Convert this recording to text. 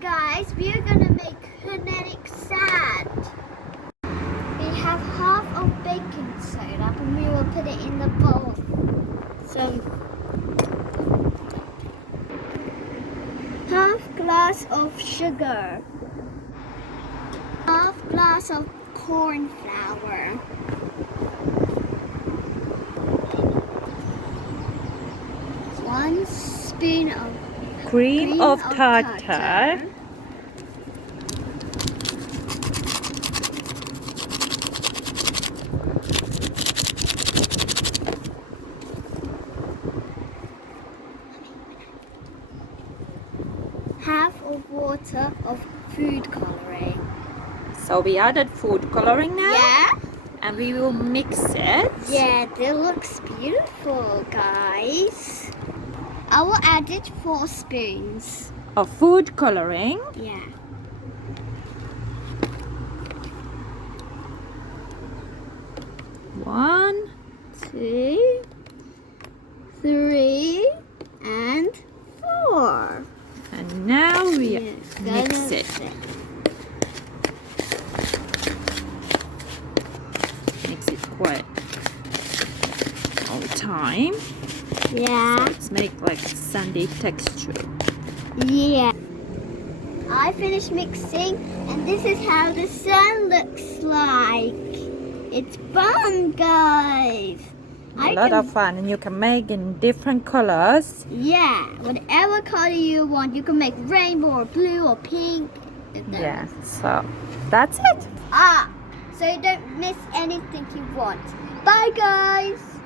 guys, we are gonna make kinetic sand. We have half of baking soda and we will put it in the bowl. So half glass of sugar, half glass of corn flour, one spoon of cream of tartar, half of water of food coloring. So we added food coloring now, Yeah? and we will mix it. Yeah, that looks beautiful, guys. I will add it 4 spoons. Of food coloring. Yeah. One, 2, 3, and 4. and now we mix it. Mix it quite all the time. Yeah. Let's make like a sandy texture. Yeah. I finished mixing, and this is how the sun looks like. It's fun, guys. A lot of fun, and you can make in different colors. Yeah, whatever color you want. You can make rainbow or blue or pink. Yeah, so that's it. So you don't miss anything you want. Bye, guys.